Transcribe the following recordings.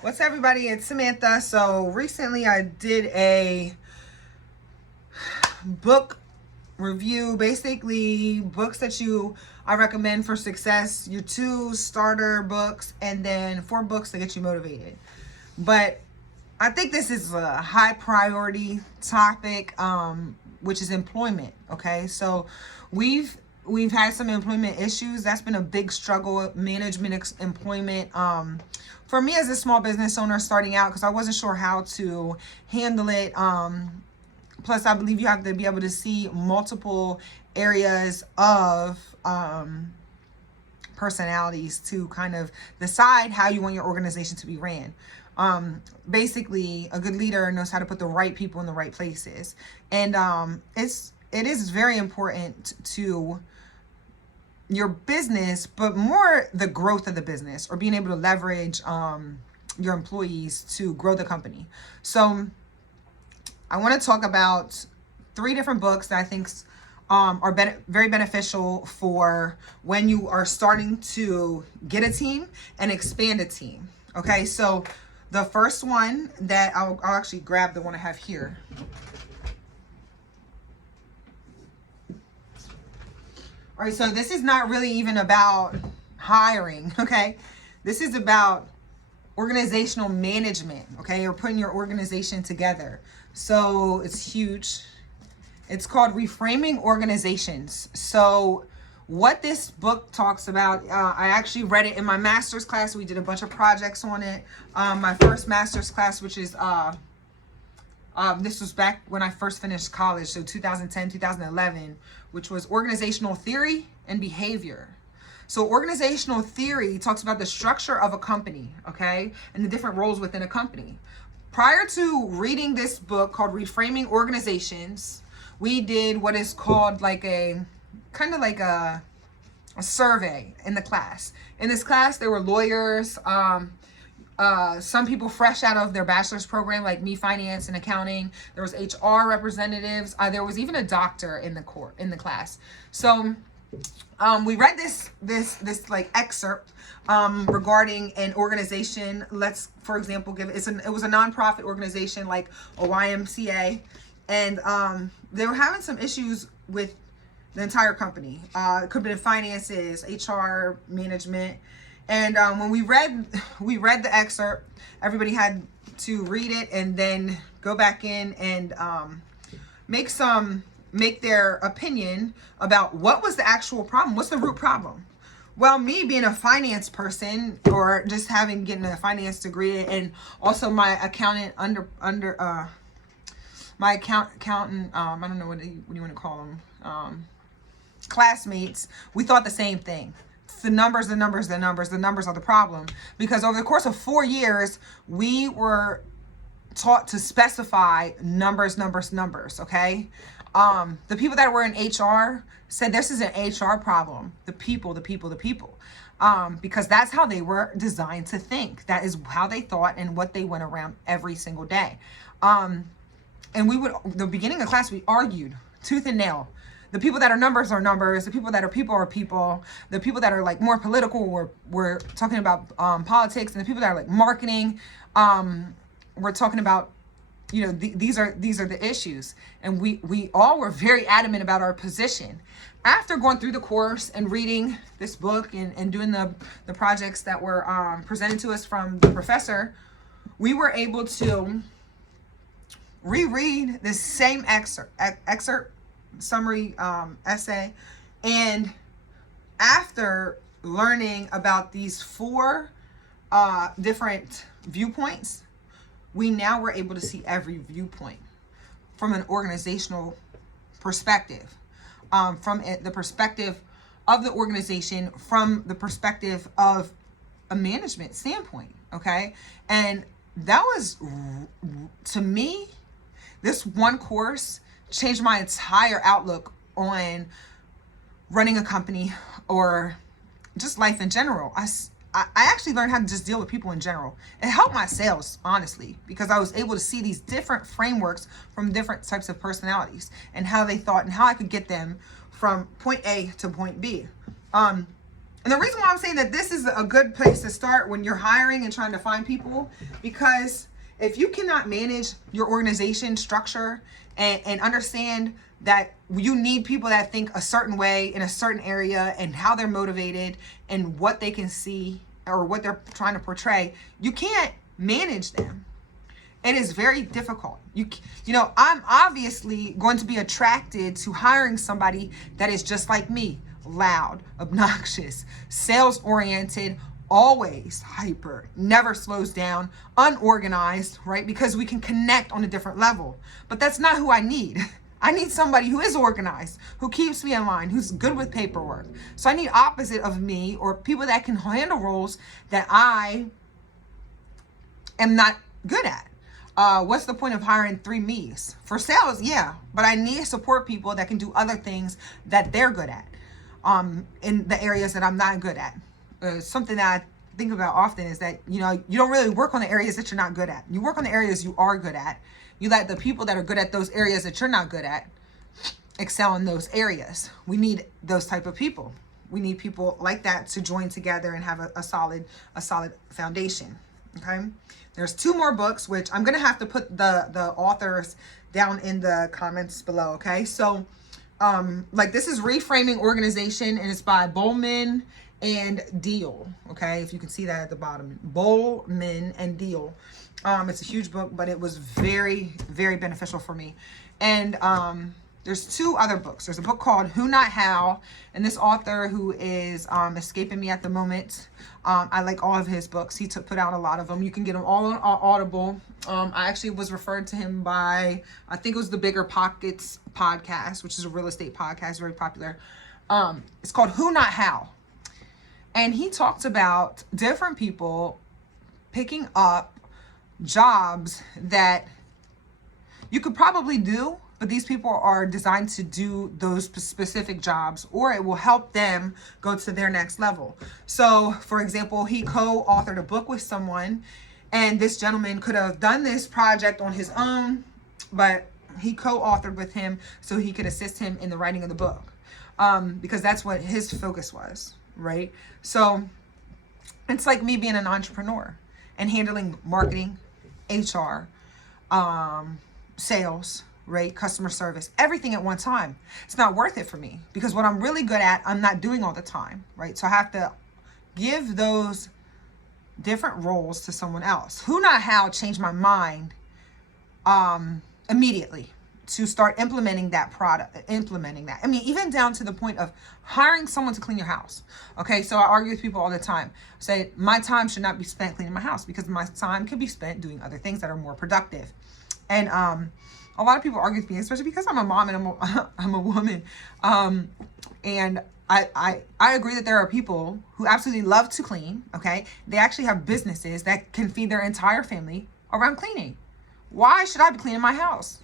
What's everybody? It's Samantha. So recently I did a book review, basically books that I recommend for success, your 2 starter books, and then 4 books to get you motivated. But I think this is a high priority topic, which is employment. Okay, so we've had some employment issues. That's been a big struggle, management, employment. For me as a small business owner starting out, because I wasn't sure how to handle it. Plus, I believe you have to be able to see multiple areas of personalities to kind of decide how you want your organization to be ran. Basically, a good leader knows how to put the right people in the right places, and it is very important to your business, but more the growth of the business or being able to leverage your employees to grow the company. So I want to talk about 3 different books that I think are very beneficial for when you are starting to get a team and expand a team. Okay, so the first one that I'll actually grab the one I have here. All right, so this is not really even about hiring, okay? This is about organizational management, okay? Or putting your organization together. So it's huge. It's called Reframing Organizations. So what this book talks about, I actually read it in my master's class. We did a bunch of projects on it. My first master's class, which is, this was back when I first finished college, so 2010, 2011, which was organizational theory and behavior. So organizational theory talks about the structure of a company, okay, and the different roles within a company. Prior to reading this book called Reframing Organizations, we did what is called like a kind of like a survey in the class. In this class, there were lawyers, some people fresh out of their bachelor's program, like me, finance and accounting. There was HR representatives. There was even a doctor in the class. So we read this like excerpt regarding an organization. Let's, for example, it was a nonprofit organization like a YMCA, and they were having some issues with the entire company. It could have been finances, HR, management. And when we read the excerpt, everybody had to read it and then go back in and make their opinion about what was the actual problem. What's the root problem? Well, me being a finance person, or just getting a finance degree, and also my accountant my accountant, I don't know what you want to call them, classmates, we thought the same thing. The numbers are the problem. Because over the course of 4 years, we were taught to specify numbers, okay? The people that were in HR said this is an HR problem. The people. Because that's how they were designed to think. That is how they thought and what they went around every single day. And the beginning of class, we argued tooth and nail. The people that are numbers. The people that are people. The people that are like more political, we're talking about politics. And the people that are like marketing, we're talking about, these are the issues. And we all were very adamant about our position. After going through the course and reading this book and doing the projects that were presented to us from the professor, we were able to reread the same excerpt summary essay, and after learning about these 4 different viewpoints, we now were able to see every viewpoint from an organizational perspective, from the perspective of the organization, from the perspective of a management standpoint, okay? And that was, to me, this one course changed my entire outlook on running a company or just life in general. I actually learned how to just deal with people in general. It helped my sales, honestly, because I was able to see these different frameworks from different types of personalities and how they thought and how I could get them from point A to point B. And the reason why I'm saying that this is a good place to start when you're hiring and trying to find people, because if you cannot manage your organization structure and understand that you need people that think a certain way in a certain area and how they're motivated and what they can see or what they're trying to portray, you can't manage them. It is very difficult. You know, I'm obviously going to be attracted to hiring somebody that is just like me, loud, obnoxious, sales oriented, always hyper, never slows down, unorganized, right? Because we can connect on a different level. But that's not who I need. I need somebody who is organized, who keeps me in line, who's good with paperwork. So I need opposite of me, or people that can handle roles that I am not good at. What's the point of hiring 3 me's? For sales, yeah, but I need support people that can do other things that they're good at in the areas that I'm not good at. Something that I think about often is that, you know, you don't really work on the areas that you're not good at. You work on the areas you are good at. You let the people that are good at those areas that you're not good at excel in those areas. We need those type of people. We need people like that to join together and have a solid foundation. Okay. There's 2 more books, which I'm going to have to put the authors down in the comments below. Okay. So, like, this is Reframing Organization, and it's by Bowman and Deal. Okay. If you can see that at the bottom, Bowman and Deal. It's a huge book, but it was very, very beneficial for me. And, there's 2 other books. There's a book called Who Not How, and this author who is escaping me at the moment. I like all of his books. He put out a lot of them. You can get them all on Audible. I actually was referred to him by, I think it was the Bigger Pockets podcast, which is a real estate podcast, very popular. It's called Who Not How. And he talks about different people picking up jobs that you could probably do, but these people are designed to do those specific jobs, or it will help them go to their next level. So, for example, he co-authored a book with someone, and this gentleman could have done this project on his own, but he co-authored with him so he could assist him in the writing of the book, because that's what his focus was, right? So it's like me being an entrepreneur and handling marketing, HR, sales, right? Customer service, everything at one time. It's not worth it for me, because what I'm really good at, I'm not doing all the time, right? So I have to give those different roles to someone else. Who Not How changed my mind immediately to start implementing that product, I mean, even down to the point of hiring someone to clean your house. Okay, so I argue with people all the time. Say, my time should not be spent cleaning my house, because my time can be spent doing other things that are more productive. And a lot of people argue with me, especially because I'm a mom and I'm a woman. And I agree that there are people who absolutely love to clean, okay? They actually have businesses that can feed their entire family around cleaning. Why should I be cleaning my house?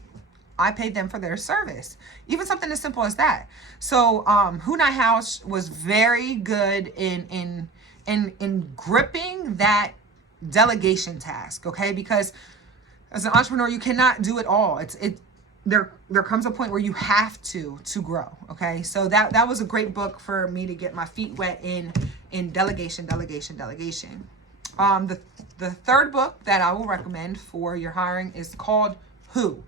I paid them for their service. Even something as simple as that. So Who Not How was very good in gripping that delegation task, okay? Because as an entrepreneur, you cannot do it all. There comes a point where you have to grow. Okay, so that was a great book for me to get my feet wet in delegation. The 3rd book that I will recommend for your hiring is called Who.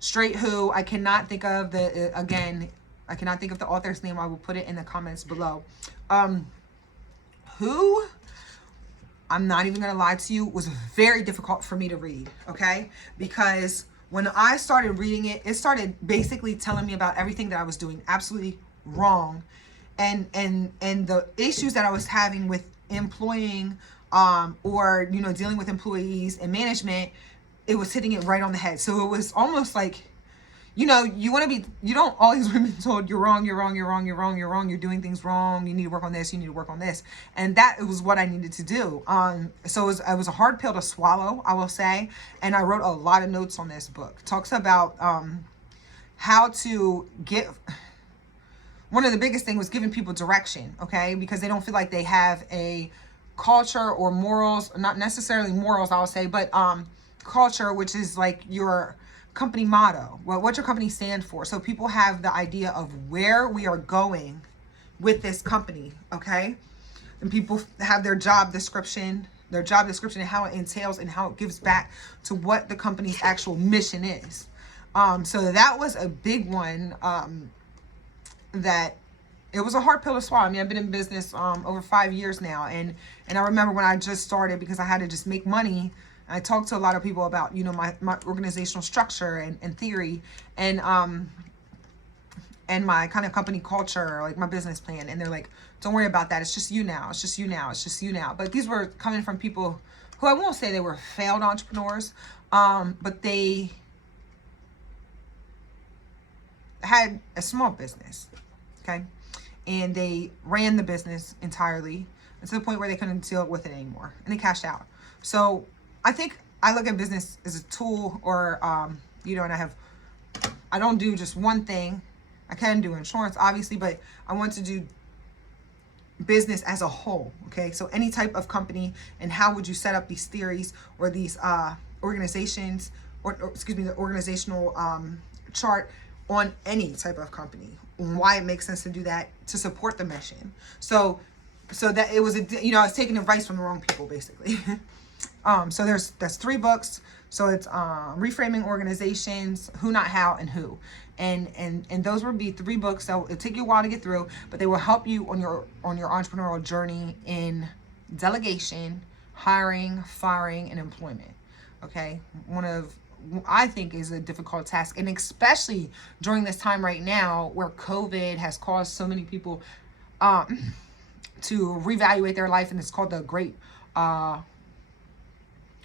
Straight Who. I cannot think of the author's name. I will put it in the comments below. Who, I'm not even going to lie to you, was very difficult for me to read, okay? Because when I started reading it, it started basically telling me about everything that I was doing absolutely wrong, and the issues that I was having with employing or, you know, dealing with employees and management. It was hitting it right on the head. So it was almost like, you know, you don't always want to be told you're wrong, you're doing things wrong, you need to work on this, you need to work on this. And that was what I needed to do. So it was a hard pill to swallow, I will say. And I wrote a lot of notes on this book. It talks about how to get, one of the biggest things was giving people direction, okay? Because they don't feel like they have a culture or morals, not necessarily morals, I'll say, but culture, which is like your company motto, what your company stands for. So people have the idea of where we are going with this company, okay? and people have their job description and how it entails and how it gives back to what the company's actual mission is. So that was a big one, that it was a hard pill to swallow. I mean, I've been in business over 5 years now, and I remember when I just started, because I had to just make money. I talked to a lot of people about, you know, my organizational structure and theory, and my kind of company culture, like my business plan, and they're like, don't worry about that, it's just you now, it's just you now, it's just you now. But these were coming from people who, I won't say they were failed entrepreneurs, but they had a small business, okay, and they ran the business entirely to the point where they couldn't deal with it anymore, and they cashed out. So I think I look at business as a tool, or you know, and I don't do just one thing. I can do insurance, obviously, but I want to do business as a whole, okay? So any type of company, and how would you set up these theories or these organizations, or excuse me, the organizational chart on any type of company, why it makes sense to do that to support the mission. So that it was you know, I was taking advice from the wrong people, basically. So that's 3 books. So it's Reframing Organizations, Who Not How, and Who. And those would be 3 books that will take you a while to get through, but they will help you on your entrepreneurial journey in delegation, hiring, firing, and employment. Okay? One of, I think, is a difficult task, and especially during this time right now where COVID has caused so many people to reevaluate their life, and it's called the Great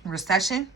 Recession,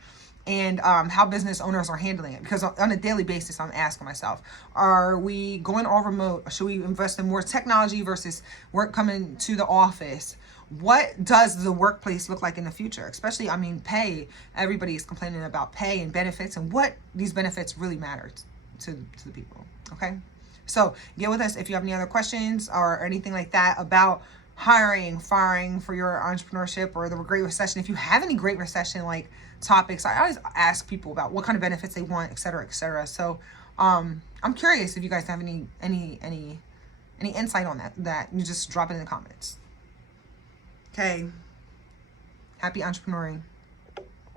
and how business owners are handling it. Because on a daily basis, I'm asking myself, are we going all remote? Should we invest in more technology versus work coming to the office? What does the workplace look like in the future? Especially, I mean, pay. Everybody's complaining about pay and benefits, and what these benefits really matter to the people, okay? So get with us if you have any other questions or anything like that about hiring, firing for your entrepreneurship, or the Great Recession. If you have any Great Recession like topics, I always ask people about what kind of benefits they want, et cetera, et cetera. So I'm curious if you guys have any insight on that you just drop it in the comments. Okay, happy entrepreneuring.